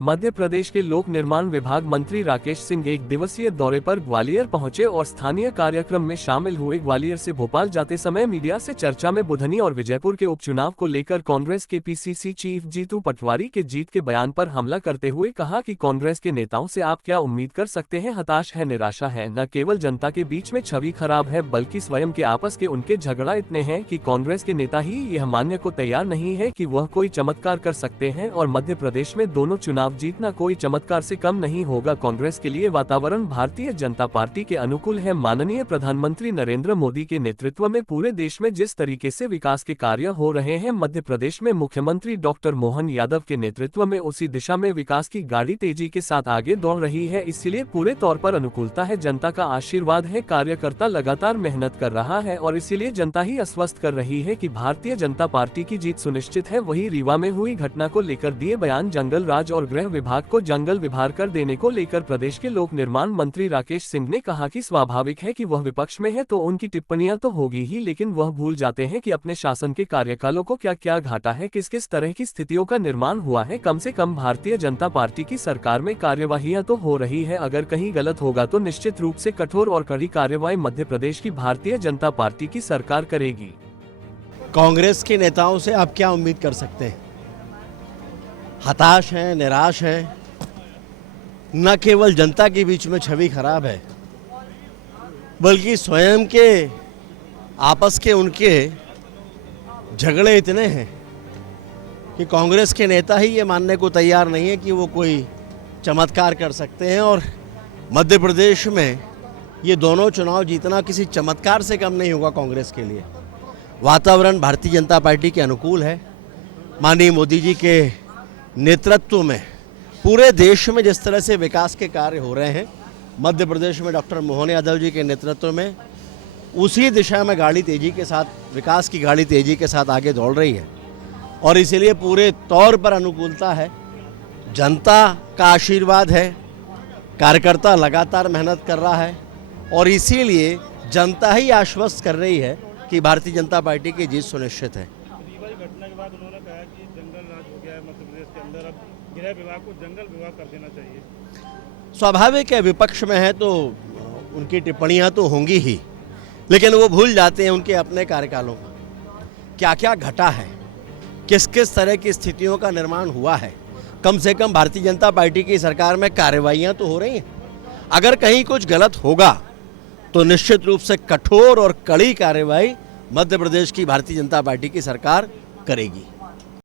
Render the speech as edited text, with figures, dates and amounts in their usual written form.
मध्य प्रदेश के लोक निर्माण विभाग मंत्री राकेश सिंह एक दिवसीय दौरे पर ग्वालियर पहुंचे और स्थानीय कार्यक्रम में शामिल हुए। ग्वालियर से भोपाल जाते समय मीडिया से चर्चा में बुधनी और विजयपुर के उपचुनाव को लेकर कांग्रेस के पीसीसी चीफ जीतू पटवारी के जीत के बयान पर हमला करते हुए कहा कि कांग्रेस के नेताओं से आप क्या उम्मीद कर सकते हैं। हताश है, निराशा है, न केवल जनता के बीच में छवि खराब है बल्कि स्वयं के आपस के उनके झगड़ा इतने हैं कि कांग्रेस के नेता ही यह मानने को तैयार नहीं है कि वह कोई चमत्कार कर सकते हैं और मध्य प्रदेश में दोनों चुनाव जीतना कोई चमत्कार से कम नहीं होगा। कांग्रेस के लिए वातावरण भारतीय जनता पार्टी के अनुकूल है। माननीय प्रधानमंत्री नरेंद्र मोदी के नेतृत्व में पूरे देश में जिस तरीके से विकास के कार्य हो रहे हैं, मध्य प्रदेश में मुख्यमंत्री डॉक्टर मोहन यादव के नेतृत्व में उसी दिशा में विकास की गाड़ी तेजी के साथ आगे दौड़ रही है। इसलिए पूरे तौर पर अनुकूलता है, जनता का आशीर्वाद है, कार्यकर्ता लगातार मेहनत कर रहा है और इसीलिए जनता ही आश्वस्त कर रही है कि भारतीय जनता पार्टी की जीत सुनिश्चित है। वही रीवा में हुई घटना को लेकर दिए बयान। जंगल राज और गृह विभाग को जंगल विभाग कर देने को लेकर प्रदेश के लोक निर्माण मंत्री राकेश सिंह ने कहा कि स्वाभाविक है कि वह विपक्ष में है तो उनकी टिप्पणियां तो होगी ही, लेकिन वह भूल जाते हैं कि अपने शासन के कार्यकालों को क्या क्या घाटा है, किस किस तरह की स्थितियों का निर्माण हुआ है। कम से कम भारतीय जनता पार्टी की सरकार में कार्यवाहियां तो हो रही है, अगर कहीं गलत होगा तो निश्चित रूप से कठोर और कड़ी कार्रवाई मध्य प्रदेश की भारतीय जनता पार्टी की सरकार करेगी। कांग्रेस के नेताओं से आप क्या उम्मीद कर सकते हैं? हताश हैं, निराश हैं, न केवल जनता के बीच में छवि खराब है बल्कि स्वयं के आपस के उनके झगड़े इतने हैं कि कांग्रेस के नेता ही ये मानने को तैयार नहीं है कि वो कोई चमत्कार कर सकते हैं और मध्य प्रदेश में ये दोनों चुनाव जीतना किसी चमत्कार से कम नहीं होगा कांग्रेस के लिए। वातावरण भारतीय जनता पार्टी के अनुकूल है। माननीय मोदी जी के नेतृत्व में पूरे देश में जिस तरह से विकास के कार्य हो रहे हैं, मध्य प्रदेश में डॉक्टर मोहन यादव जी के नेतृत्व में उसी दिशा में गाड़ी तेजी के साथ, विकास की गाड़ी तेजी के साथ आगे दौड़ रही है और इसीलिए पूरे तौर पर अनुकूलता है। जनता का आशीर्वाद है, कार्यकर्ता लगातार मेहनत कर रहा है और इसीलिए जनता ही आश्वस्त कर रही है कि भारतीय जनता पार्टी की जीत सुनिश्चित है। घटना के बाद उन्होंने कहा कि जंगल राज हो गया है मध्य प्रदेश के अंदर, अब गृह विभाग को जंगल विभाग कर देना चाहिए। स्वाभाविक है, विपक्ष में है तो उनकी टिप्पणियां तो होंगी ही, लेकिन वो भूल जाते हैं उनके अपने कार्यकालों का क्या क्या घटा है, किस किस तरह की स्थितियों का निर्माण हुआ है। कम से कम भारतीय जनता पार्टी की सरकार में कार्रवाइयां तो हो रही हैं। अगर कहीं कुछ गलत होगा तो निश्चित रूप से कठोर और कड़ी कार्रवाई मध्य प्रदेश की भारतीय जनता पार्टी की सरकार करेगी।